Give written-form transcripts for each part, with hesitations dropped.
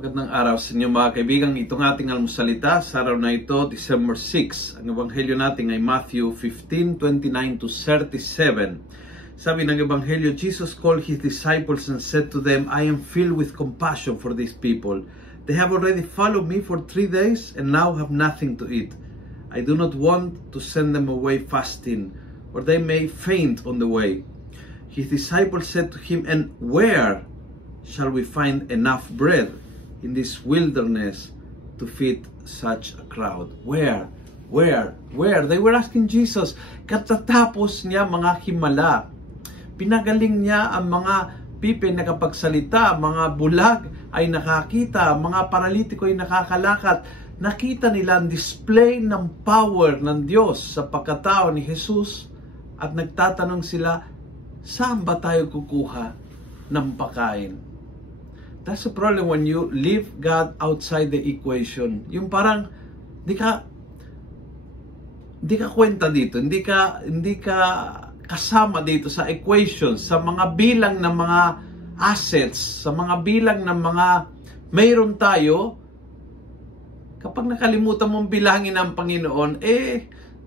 Magandang araw sa inyo mga kaibigan. Itong ating almusalita sa araw na ito, December 6. Ang ebanghelyo natin ay Matthew 15:29-37. Sabi ng ebanghelyo, Jesus called his disciples and said to them, I am filled with compassion for these people. They have already followed me for 3 days and now have nothing to eat. I do not want to send them away fasting, or they may faint on the way. His disciples said to him, And where shall we find enough bread in this wilderness to feed such a crowd? Where? They were asking Jesus. Katatapos niya mga himala, pinagaling niya ang mga pipe na kapagsalita, mga bulag ay nakakita, mga paralitiko ay nakakalakad. Nakita nila ang display ng power ng Diyos sa pagkatao ni Jesus at nagtatanong sila, saan ba tayo kukuha ng pagkain? That's the problem when you leave God outside the equation. Yung parang di ka kwenta dito, hindi ka kasama dito sa equation, sa mga bilang ng mga assets, sa mga bilang ng mga mayroon tayo. Kapag nakalimutan mong bilangin ang Panginoon,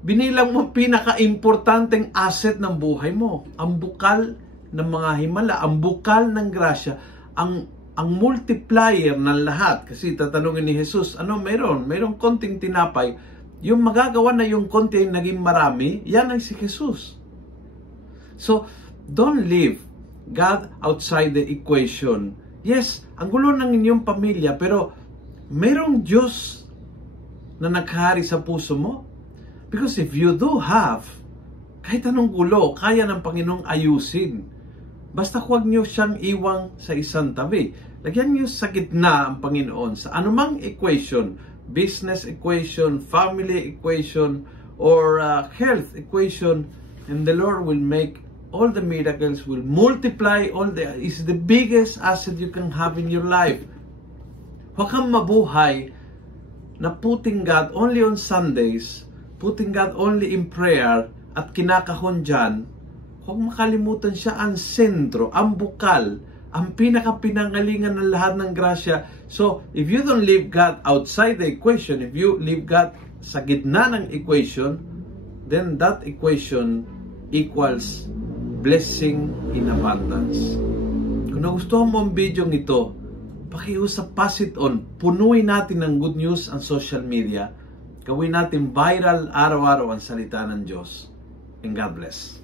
binilang mo pinaka-importanteng asset ng buhay mo, ang bukal ng mga himala, ang bukal ng grasya, ang multiplier ng lahat. Kasi tatanungin ni Jesus, ano meron? Merong konting tinapay. Yung magagawa na yung konti ay naging marami, yan ay si Jesus. So, don't leave God outside the equation. Yes, ang gulo ng inyong pamilya, pero merong Diyos na naghari sa puso mo. Because if you do have, kahit anong gulo, kaya ng Panginoong ayusin. Basta huwag niyo siyang iwang sa isang tabi. Lagyan niyo sa gitna ang Panginoon sa anumang equation, business equation, family equation, or health equation, and the Lord will make all the miracles, will multiply is the biggest asset you can have in your life. Huwag kang mabuhay na putting God only on Sundays, putting God only in prayer, at kinakahon dyan. Huwag makalimutan siya ang sentro, ang bukal, ang pinakapinangalingan ng lahat ng grasya. So, if you don't leave God outside the equation, if you leave God sa gitna ng equation, then that equation equals blessing in abundance. Kung nagustuhan mo ang video ito, pakiusap, pass it on. Punuin natin ng good news ang social media. Gawin natin viral araw-araw ang salita ng Diyos. And God bless.